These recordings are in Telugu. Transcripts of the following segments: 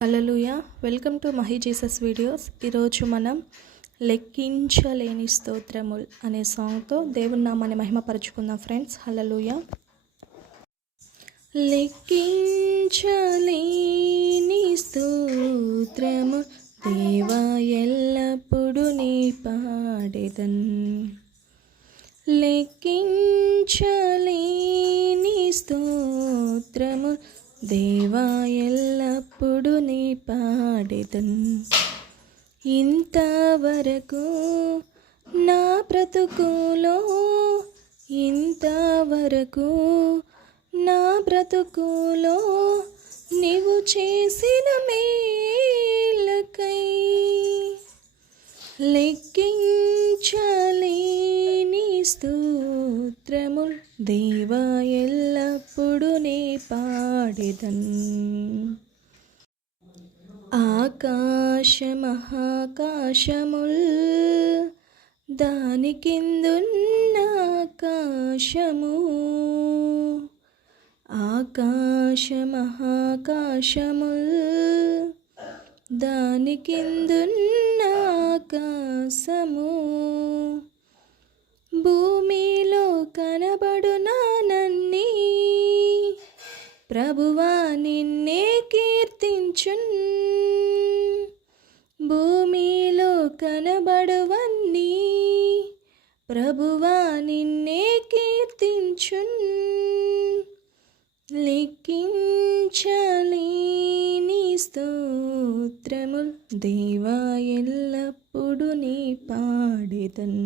Hallelujah. Welcome to Mahi Jesus videos. ఈరోజు మనం లెక్కించలేని స్తోత్రముల్ అనే సాంగ్తో దేవుని నామాన్ని మహిమపరుచుకుందాం ఫ్రెండ్స్. హల్లెలూయా. లెక్కించలేని స్తోత్రము దేవా ఎల్లప్పుడు నీ పాడెదన్. లెక్కించలేని స్తోత్రము దేవా ఎల్లప్పుడు నీ పాడెదన్. ఇంతవరకు నా బ్రతుకులో ఇంతవరకు నా బ్రతుకులో నీవు చేసిన మేలకై లెక్కించలేని స్తోత్రముల్ దేవా ఎల్లప్పుడు నీ పాడెదన్. ఆకాశమహాకాశముల్ దాని కిందున్న ఆకాశము, ఆకాశమహాకాశముల్ దాని కిందున్న ఆకాశము, భూమిలో కనబడునానన్నీ ప్రభువా నిన్నే కీర్తించున్. భూమిలో కనబడువన్నీ ప్రభువా నిన్నే కీర్తించున్. లెక్కించలేని స్తోత్రముల్ దేవా ఎల్లప్పుడు నీ పాడెదన్.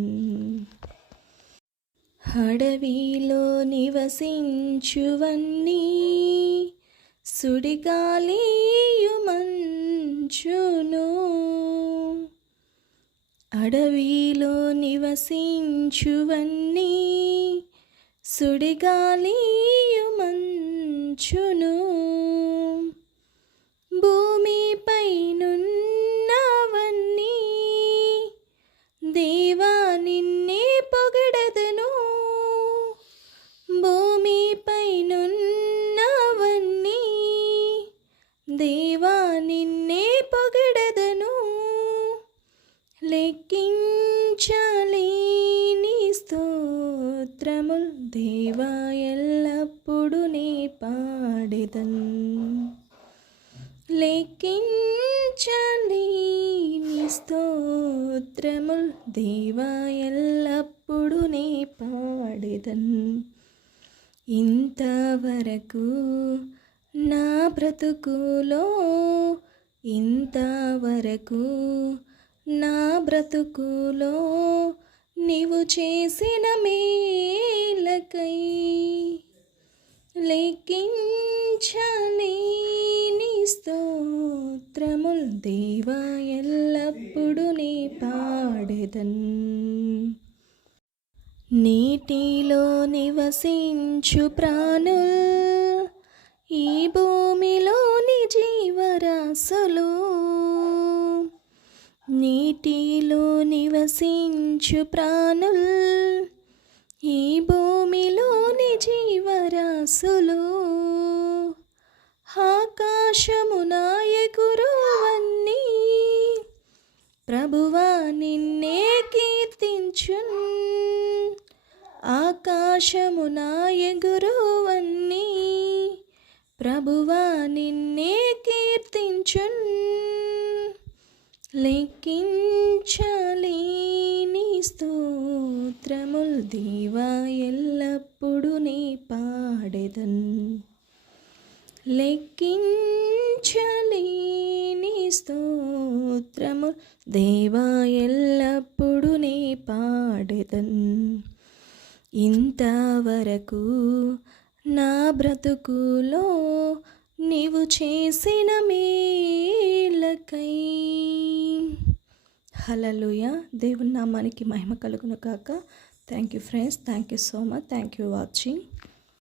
అడవిలో నివసించువన్నీ సుడిగాలియు మంచును, అడవిలో నివసించువన్నీ సుడిగాలియు మంచును, భూమిపైనున్నవన్నీ దేవా నిన్నే పొగడెదను. భూమిపైనున్నవన్నీ దేవా నిన్నే పొగడెదను. లెక్కించలేని స్తోత్రముల్ దేవా ఎల్లప్పుడు నీ పాడెదన్. లెక్కించలేని స్తోత్రముల్ దేవా ఎల్లప్పుడు నీ పాడెదన్. ఇంతవరకు నా బ్రతుకులో ఇంతవరకు నా బ్రతుకులో నీవు చేసిన మేలకై లెక్కించలేని స్తోత్రముల్ దేవా ఎల్లప్పుడు నీ పాడెదన్. నీటిలో నివసించు ప్రాణుల్ ఈ భూమిలోని జీవరాశులు, నీటిలో నివసించు ప్రాణుల్ ఈ భూమిలోని జీవరాశులు, ఆకాశమున ఎగురువన్నీ ప్రభువా నిన్నే కీర్తించున్. ఆకాశమున ఎగురువన్నీ ప్రభువా నిన్నే కీర్తించున్. లెక్కించలేని స్తోత్రముల్ దేవా ఎల్లప్పుడు నీ పాడెదన్. లెక్కించలేని స్తోత్రముల్ దేవా ఎల్లప్పుడు నీ పాడెదన్. ఇంతవరకు నా బ్రతుకులో నీవు చేసిన మేలకై. హల్లెలూయా. దేవుని నామానికి మహిమ కలుగును కాక. Thank you friends. Thank you so much. Thank you watching.